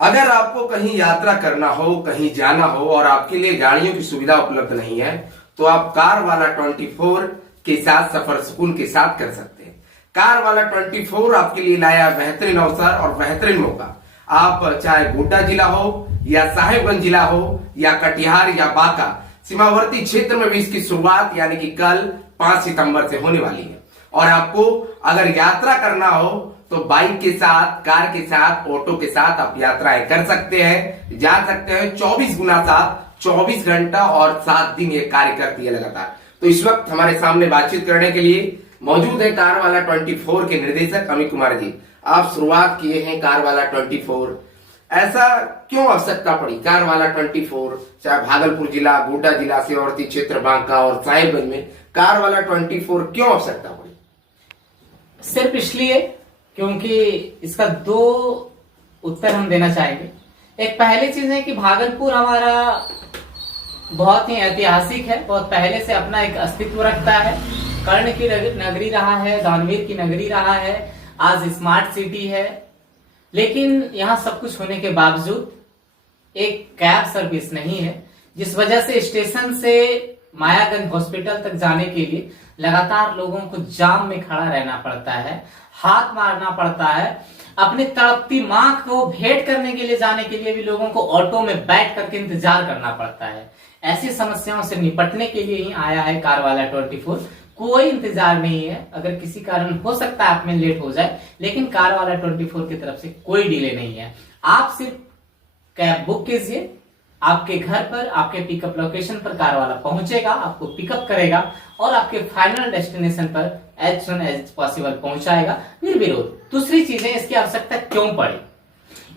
अगर आपको कहीं यात्रा करना हो, कहीं जाना हो और आपके लिए गाड़ियों की सुविधा उपलब्ध नहीं है, तो आप कार वाला 24 के साथ सफर सुकून के साथ कर सकते हैं। कार वाला 24 आपके लिए लाया बेहतरीन अवसर और बेहतरीन मौका। आप चाहे गोड्डा जिला हो या साहेबगंज जिला हो या कटिहार या बांका, सीमावर्ती क्षेत्र में भी इसकी शुरुआत यानी कि कल 5 सितंबर से होने वाली है। और आपको अगर यात्रा करना हो तो बाइक के साथ, कार के साथ, ऑटो के साथ आप यात्राएं कर सकते हैं, जा सकते हैं। 24x7, 24 घंटा और 7 दिन ये कार्य करती है लगातार। तो इस वक्त हमारे सामने बातचीत करने के लिए मौजूद है कार वाला 24 के निर्देशक अमित कुमार जी। आप शुरुआत किए हैं कार वाला 24, ऐसा क्यों आवश्यकता पड़ी कार वाला 24? चाहे भागलपुर जिला, गोड्डा जिला, सीमावर्ती क्षेत्र, बांका और साहिबगंज में कार वाला 24 क्यों आवश्यकता पड़ी? सिर्फ इसलिए क्योंकि इसका 2 उत्तर हम देना चाहेंगे। एक पहली चीज है कि भागलपुर हमारा बहुत ही ऐतिहासिक है, बहुत पहले से अपना एक अस्तित्व रखता है। कर्ण की नगरी रहा है, दानवीर की नगरी रहा है, आज स्मार्ट सिटी है। लेकिन यहाँ सब कुछ होने के बावजूद एक कैब सर्विस नहीं है, जिस वजह से स्टेशन से मायागंज हॉस्पिटल तक जाने के लिए लगातार लोगों को जाम में खड़ा रहना पड़ता है, हाथ मारना पड़ता है। अपनी तड़पती मां को भेंट करने के लिए जाने के लिए भी लोगों को ऑटो में बैठ करके इंतजार करना पड़ता है। ऐसी समस्याओं से निपटने के लिए ही आया है कार वाला 24। कोई इंतजार नहीं है, अगर किसी कारण हो सकता है आप में लेट हो जाए, लेकिन कार वाला 24 की तरफ से कोई डिले नहीं है। आप सिर्फ कैब बुक कीजिए, आपके घर पर, आपके पिकअप लोकेशन पर कार वाला पहुंचेगा, आपको पिकअप करेगा और आपके फाइनल डेस्टिनेशन पर एज सुन एज पॉसिबल पहुंचाएगा निर्विरोध। दूसरी चीजें, इसकी आवश्यकता क्यों पड़ी?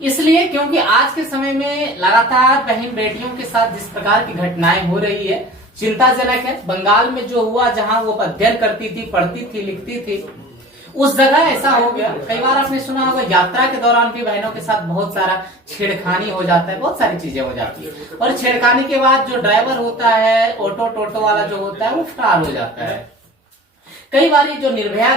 इसलिए क्योंकि आज के समय में लगातार बहन बेटियों के साथ जिस प्रकार की घटनाएं हो रही है, चिंताजनक है। बंगाल में जो हुआ, जहां वो अध्ययन करती थी, पढ़ती थी, लिखती थी, उस जगह ऐसा हो गया। कई बार आपने सुना होगा यात्रा के दौरान भी बहनों के साथ बहुत सारा छेड़खानी हो जाता है, बहुत सारी चीजें हो जाती है। और छेड़खानी के बाद जो ड्राइवर होता है, ऑटो टोटो वाला जो होता है, वो फरार हो जाता है। कई बार जो निर्भया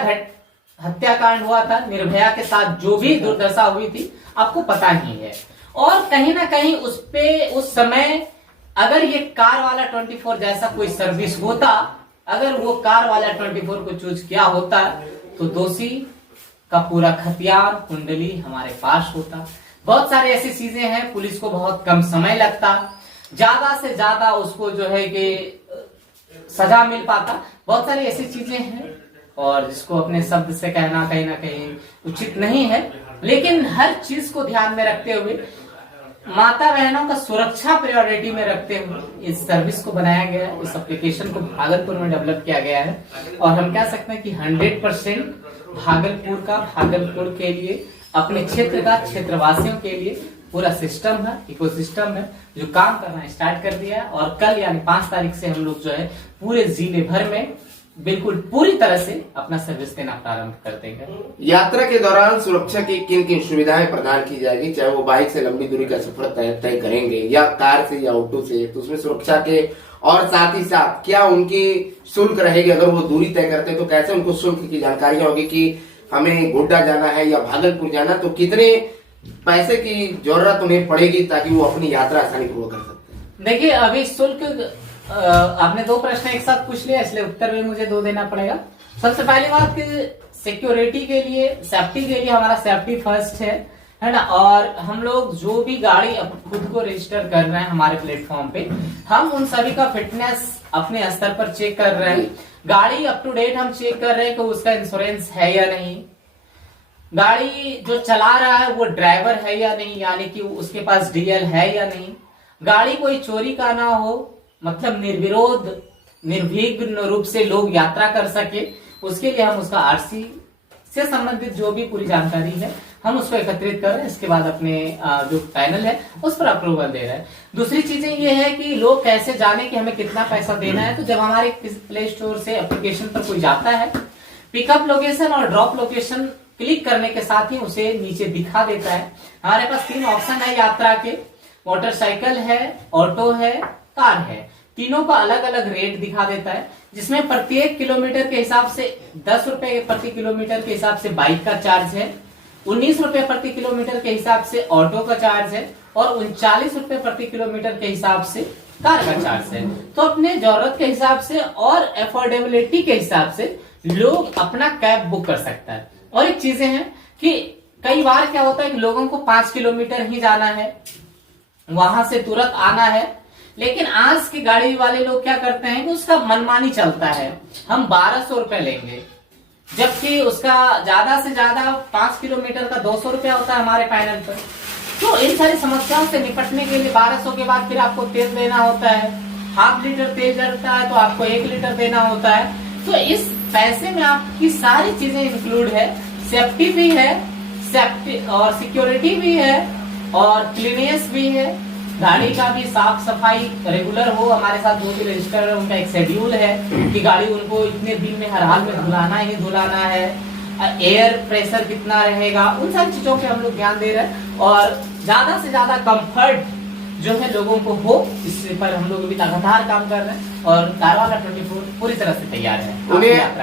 हत्याकांड हुआ था, निर्भया के साथ जो भी दुर्दशा हुई थी, आपको पता ही है। और कहीं ना कहीं उस समय अगर ये कार वाला 24 जैसा कोई सर्विस होता, अगर वो कार वाला 24 को चूज किया होता, तो दोषी का पूरा खतियान कुंडली हमारे पास होता। बहुत सारी ऐसी चीजें हैं, पुलिस को बहुत कम समय लगता, ज्यादा से ज्यादा उसको जो है कि सजा मिल पाता। बहुत सारी ऐसी चीजें हैं और जिसको अपने शब्द से कहना कहीं ना कहीं उचित नहीं है, लेकिन हर चीज को ध्यान में रखते हुए, माता बहनों का सुरक्षा प्रायोरिटी में रखते हुए इस सर्विस को बनाया गया है। इस एप्लीकेशन को भागलपुर में डेवलप किया गया है और हम कह सकते हैं कि 100% भागलपुर के लिए, अपने क्षेत्र का, क्षेत्रवासियों के लिए पूरा सिस्टम है, इकोसिस्टम है, जो काम करना स्टार्ट कर दिया है। और कल यानी 5 तारीख से हम लोग जो है पूरे जिले भर में बिल्कुल पूरी तरह से अपना सर्विस देना प्रारंभ कर देंगे। यात्रा के दौरान सुरक्षा की किन किन सुविधाएं प्रदान की जाएगी? चाहे वो बाइक से लंबी दूरी का सफर तय करेंगे या कार से या ऑटो से, तो उसमें सुरक्षा के और साथ ही साथ क्या उनकी शुल्क रहेगी? अगर वो दूरी तय करते हैं तो कैसे उनको शुल्क की जानकारी होगी कि हमें गोड्डा जाना है या भागलपुर जाना, तो कितने पैसे की जरूरत उन्हें पड़ेगी ताकि वो अपनी यात्रा आसानी पूर्वक कर सकते हैं? देखिए, अभी शुल्क आपने 2 प्रश्न एक साथ पूछ लिया, इसलिए उत्तर भी मुझे 2 देना पड़ेगा। सबसे पहली बात कि सिक्योरिटी के लिए, सेफ्टी के लिए हमारा सेफ्टी फर्स्ट है ना। और हम लोग जो भी गाड़ी खुद को रजिस्टर कर रहे हैं हमारे प्लेटफॉर्म पे, हम उन सभी का फिटनेस अपने स्तर पर चेक कर रहे हैं। गाड़ी अप टू डेट हम चेक कर रहे हैं कि उसका इंश्योरेंस है या नहीं, गाड़ी जो चला रहा है वो ड्राइवर है या नहीं, यानी कि उसके पास डीएल है या नहीं, गाड़ी कोई चोरी का ना हो, मतलब निर्विरोध निर्विघ्न रूप से लोग यात्रा कर सके, उसके लिए हम उसका आरसी से संबंधित जो भी पूरी जानकारी है हम उसको एकत्रित कर रहे हैं। इसके बाद अपने जो पैनल है उस पर अप्रूवल दे रहे हैं। दूसरी चीजें ये है कि लोग कैसे जाने कि हमें कितना पैसा देना है। तो जब हमारे प्ले स्टोर से एप्लीकेशन पर कोई जाता है, पिकअप लोकेशन और ड्रॉप लोकेशन क्लिक करने के साथ ही उसे नीचे दिखा देता है। हमारे पास 3 ऑप्शन है यात्रा के, मोटरसाइकिल है, ऑटो है, कार है। तीनों का अलग अलग रेट दिखा देता है, जिसमें प्रत्येक किलोमीटर के हिसाब से 10 रुपए प्रति किलोमीटर के हिसाब से बाइक का चार्ज है, 19 रुपए प्रति किलोमीटर के हिसाब से ऑटो का चार्ज है और 39 रुपए प्रति किलोमीटर के हिसाब से कार का चार्ज है। तो अपने जरूरत के हिसाब से और अफोर्डेबिलिटी के हिसाब से लोग अपना कैब बुक कर सकता है। और एक चीजें हैं कि कई बार क्या होता है कि लोगों को 5 किलोमीटर ही जाना है, वहां से तुरंत आना है, लेकिन आज की गाड़ी वाले लोग क्या करते हैं कि उसका मनमानी चलता है, हम 1200 रुपए लेंगे, जबकि उसका ज्यादा से ज्यादा 5 किलोमीटर का 200 रुपया होता है हमारे पैनल पर। तो इन सारी समस्याओं से निपटने के लिए 1200 के बाद फिर आपको तेल देना होता है, ½ लीटर तेल जलता है तो आपको 1 लीटर देना होता है। तो इस पैसे में आपकी सारी चीजें इंक्लूड है, सेफ्टी भी है, सेफ्टी और सिक्योरिटी भी है और क्लीनेस भी है, गाड़ी का भी साफ सफाई रेगुलर हो। हमारे साथ जो भी रजिस्टर है उनका एक शेड्यूल है कि गाड़ी उनको इतने दिन में हर हाल में धुलाना ही धुलाना है, एयर प्रेशर कितना रहेगा, उन सारी चीजों पे हम लोग ध्यान दे रहे हैं और ज्यादा से ज्यादा कंफर्ट जो है लोगों को हो, इस पर हम लोग भी लगातार काम कर रहे हैं और कारवाला 24 पूरी तरह से तैयार है।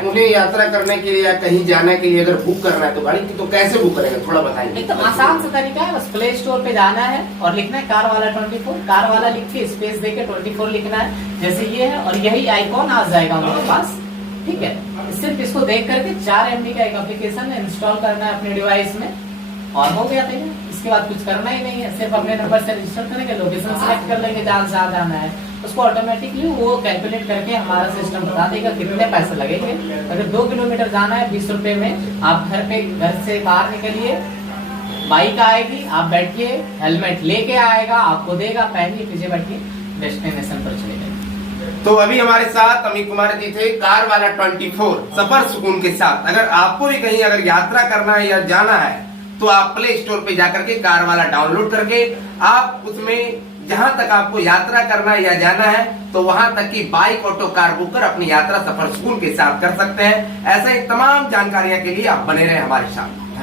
उन्हें यात्रा करने के लिए या कहीं जाने के लिए अगर बुक करना है तो गाड़ी की तो कैसे बुक करेंगे, थोड़ा बताइए। एकदम आसान सा तरीका है, बस प्ले स्टोर पे जाना है और लिखना है कारवाला 24, कारवाला लिख के स्पेस देके 24 लिखना है, जैसे ये है और यही आइकॉन आ जाएगा उनके पास। ठीक है, सिर्फ इसको देख करके 4 MB का एक एप्लीकेशन इंस्टॉल करना है अपने डिवाइस में और हो गया तैयार। इसके बाद कुछ करना ही नहीं है, सिर्फ अपने नंबर से रजिस्टर करेंगे, लोकेशन सिलेक्ट कर लेंगे जहाँ जहाँ जाना है, उसको ऑटोमेटिकली वो कैलकुलेट करके हमारा सिस्टम बता देगा कितने पैसे लगेंगे। अगर 2 किलोमीटर जाना है 20 रुपए में, आप घर से बाहर निकलिए, बाइक आएगी, आप बैठिए, हेलमेट लेके आएगा, आपको देगा, पहनिए, पीछे बैठिए, डेस्टिनेशन पर चले जाएंगे। तो अभी हमारे साथ अमित कुमार जी थे, कारवाला 24 सफर सुकून के साथ। अगर आपको भी कहीं अगर यात्रा करना है या जाना है तो आप प्ले स्टोर पे जाकर के कारवाला डाउनलोड करके आप उसमें जहां तक आपको यात्रा करना है या जाना है तो वहां तक की बाइक, ऑटो, कार बुक कर अपनी यात्रा सफर सुकून के साथ कर सकते हैं। ऐसा ही तमाम जानकारियां के लिए आप बने रहे हमारे साथ।